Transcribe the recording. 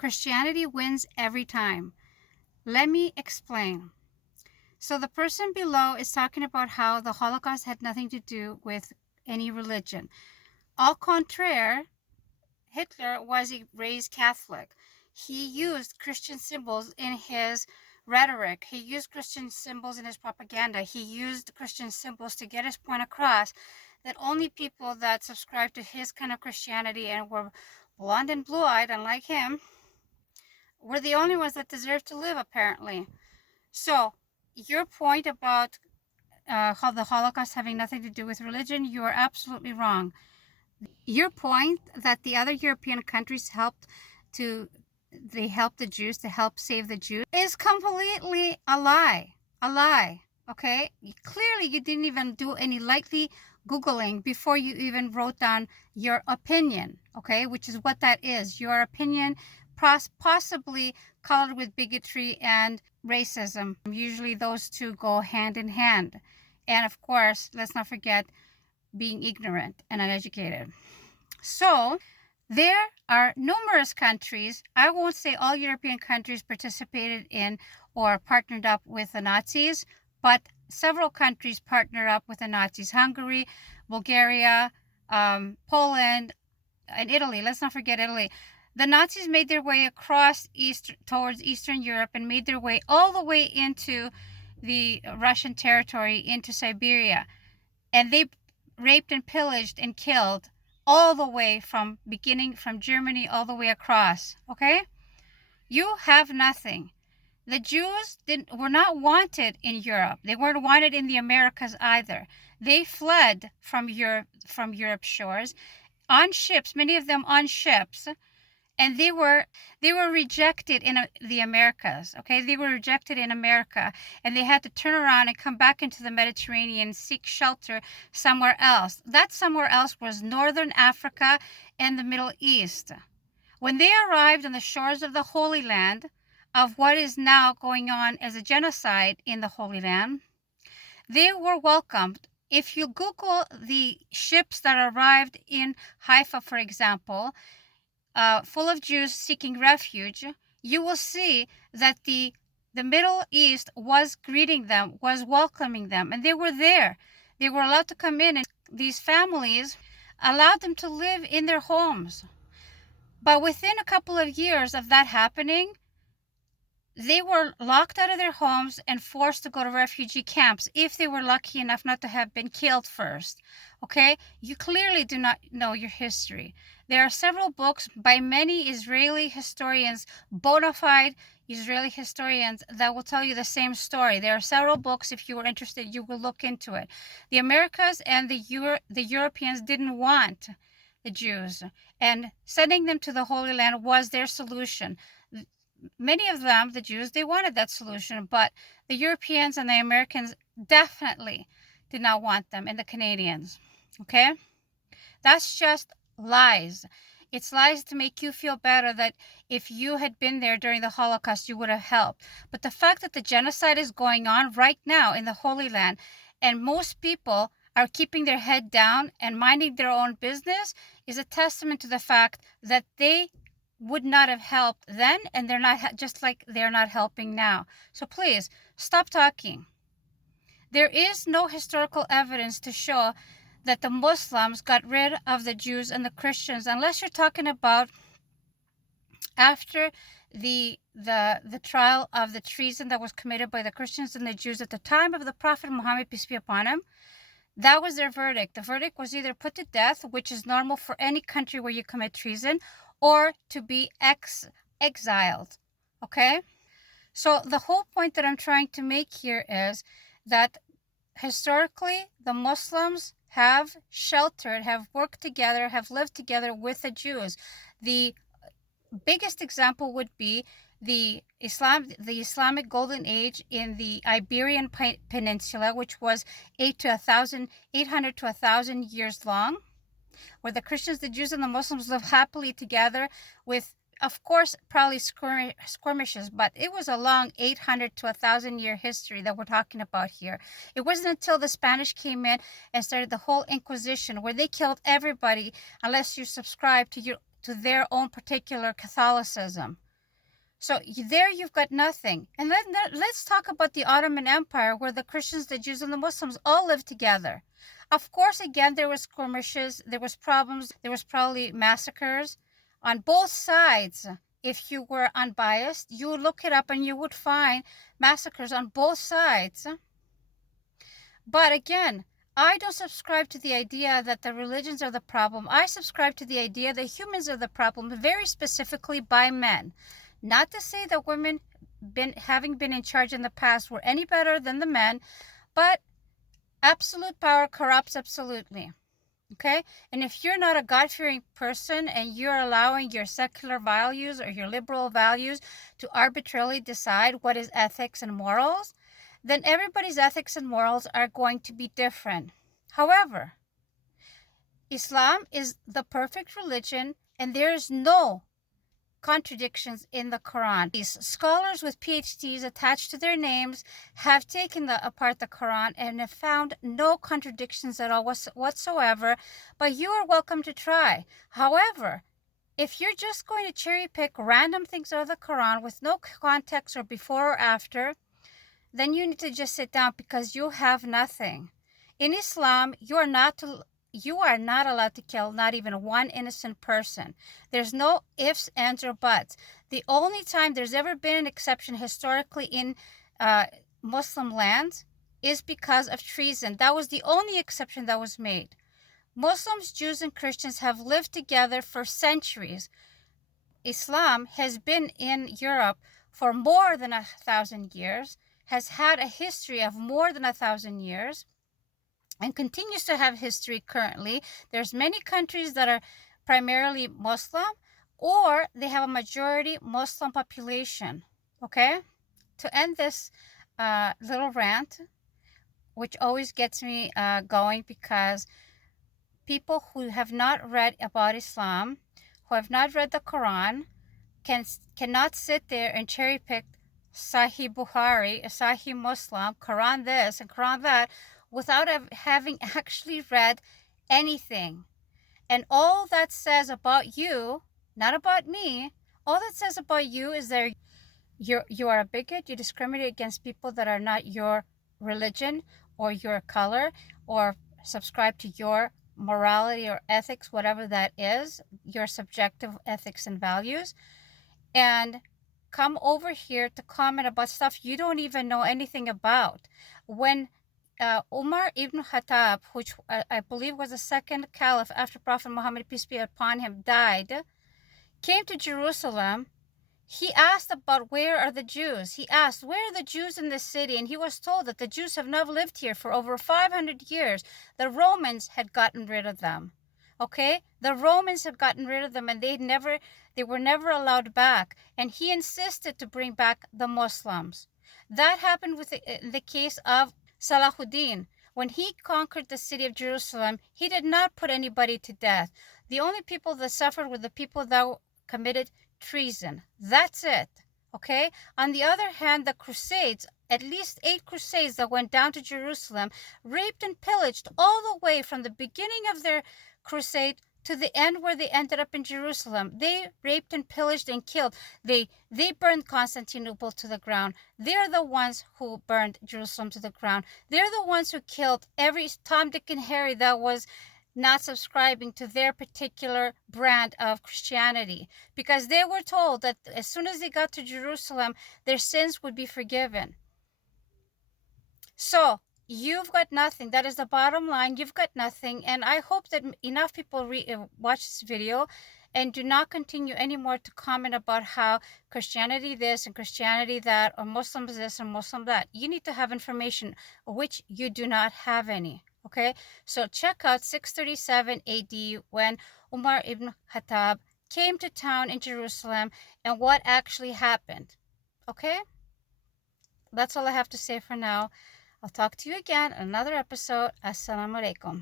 Christianity wins every time. Let me explain. So the person below is talking about how the Holocaust had nothing to do with any religion. Au contraire, Hitler was a raised Catholic. He used Christian symbols in his rhetoric. He used Christian symbols in his propaganda. He used Christian symbols to get his point across that only people that subscribed to his kind of Christianity and were blonde and blue-eyed, unlike him, were the only ones that deserved to live, apparently. So, your point about how the Holocaust having nothing to do with religion, you are absolutely wrong. Your point that the other European countries helped the Jews to help save the Jews is completely a lie. A lie. Okay? Clearly, you didn't even do any lightly Googling before you even wrote down your opinion. Okay? Which is what that is. Your opinion, possibly colored with bigotry and racism. Usually those two go hand in hand. And of course, let's not forget being ignorant and uneducated. So there are numerous countries, I won't say all European countries participated in or partnered up with the Nazis, but several countries partnered up with the Nazis. Hungary, Bulgaria, Poland, and Italy. Let's not forget Italy. The Nazis made their way across towards Eastern Europe and made their way all the way into the Russian territory, into Siberia. And they raped and pillaged and killed all the way from Germany all the way across. Okay? You have nothing. The Jews were not wanted in Europe. They weren't wanted in the Americas either. They fled from Europe's shores on ships, many of them on ships, and they were rejected in the Americas. Okay, they were rejected in America, and they had to turn around and come back into the Mediterranean, seek shelter somewhere else. That somewhere else was Northern Africa and the Middle East. When they arrived on the shores of the Holy Land, of what is now going on as a genocide in the Holy Land, they were welcomed. If you Google the ships that arrived in Haifa, for example, full of Jews seeking refuge, you will see that the Middle East was greeting them, was welcoming them, and they were there. They were allowed to come in, and these families allowed them to live in their homes. But within a couple of years of that happening, they were locked out of their homes and forced to go to refugee camps if they were lucky enough not to have been killed first. Okay? You clearly do not know your history. There are several books by many Israeli historians, bona fide Israeli historians, that will tell you the same story. There are several books. If you were interested, you will look into it. The Americas and the Europeans didn't want the Jews, and sending them to the Holy Land was their solution. Many of them, the Jews, they wanted that solution, but the Europeans and the Americans definitely did not want them, and the Canadians. Okay? That's just lies. It's lies to make you feel better that if you had been there during the Holocaust, you would have helped. But the fact that the genocide is going on right now in the Holy Land, and most people are keeping their head down and minding their own business, is a testament to the fact that they would not have helped then, and they're not, just like they're not helping now. So please, stop talking. There is no historical evidence to show that the Muslims got rid of the Jews and the Christians, unless you're talking about after the trial of the treason that was committed by the Christians and the Jews at the time of the Prophet Muhammad, peace be upon him. That was their verdict. The verdict was either put to death, which is normal for any country where you commit treason, or to be exiled. Okay? So the whole point that I'm trying to make here is that historically the Muslims have sheltered, have worked together, have lived together with the Jews. The biggest example would be the Islamic Golden Age in the Iberian Peninsula, which was 800 to 1,000 years long, where the Christians, the Jews, and the Muslims lived happily together with, of course, probably skirmishes, but it was a long 800 to 1,000-year history that we're talking about here. It wasn't until the Spanish came in and started the whole Inquisition, where they killed everybody unless you subscribe to their own particular Catholicism. So there you've got nothing. And let's talk about the Ottoman Empire, where the Christians, the Jews, and the Muslims all lived together. Of course, again, there was skirmishes, there was problems, there was probably massacres on both sides. If you were unbiased, you would look it up and you would find massacres on both sides. But again, I don't subscribe to the idea that the religions are the problem. I subscribe to the idea that humans are the problem, very specifically by men. Not to say that women, having been in charge in the past, were any better than the men, but absolute power corrupts absolutely. Okay? And if you're not a God-fearing person and you're allowing your secular values or your liberal values to arbitrarily decide what is ethics and morals, then everybody's ethics and morals are going to be different. However, Islam is the perfect religion and there is no contradictions in the Quran. These scholars with PhDs attached to their names have taken apart the Quran and have found no contradictions at all whatsoever, but you are welcome to try. However, if you're just going to cherry pick random things out of the Quran with no context or before or after, then you need to just sit down because you have nothing. In Islam, you are not allowed to kill not even one innocent person. There's no ifs, ands, or buts. The only time there's ever been an exception historically in Muslim lands is because of treason. That was the only exception that was made. Muslims, Jews, and Christians have lived together for centuries. Islam has been in Europe for more than 1,000 years, has had a history of more than 1,000 years, and continues to have history currently. There's many countries that are primarily Muslim, or they have a majority Muslim population. Okay? To end this little rant, which always gets me going, because people who have not read about Islam, who have not read the Quran, cannot sit there and cherry pick Sahih Bukhari, Sahih Muslim, Quran this and Quran that, without having actually read anything. And all that says about you, not about me, all that says about you is that you are a bigot, you discriminate against people that are not your religion or your color or subscribe to your morality or ethics, whatever that is, your subjective ethics and values, and come over here to comment about stuff you don't even know anything about. When Umar ibn Khattab, which I believe was the second caliph after Prophet Muhammad, peace be upon him, died, came to Jerusalem, he asked about where are the Jews. He asked, where are the Jews in this city? And he was told that the Jews have not lived here for over 500 years. The Romans had gotten rid of them. Okay? The Romans had gotten rid of them and they were never allowed back. And he insisted to bring back the Muslims. That happened with the case of Salahuddin. When he conquered the city of Jerusalem, he did not put anybody to death. The only people that suffered were the people that committed treason. That's it. Okay? On the other hand, the Crusades, at least 8 Crusades that went down to Jerusalem, raped and pillaged all the way from the beginning of their crusade to the end where they ended up in Jerusalem. They raped and pillaged and killed. They burned Constantinople to the ground. They're the ones who burned Jerusalem to the ground. They're the ones who killed every Tom, Dick, and Harry that was not subscribing to their particular brand of Christianity, because they were told that as soon as they got to Jerusalem, their sins would be forgiven. So you've got nothing. That is the bottom line. You've got nothing. And I hope that enough people watch this video and do not continue anymore to comment about how Christianity this and Christianity that, or Muslims this and Muslim that. You need to have information, which you do not have any. Okay, so check out 637 AD when Umar ibn Khattab came to town in Jerusalem and what actually happened. Okay, that's all I have to say for now. I'll talk to you again in another episode. Assalamu alaikum.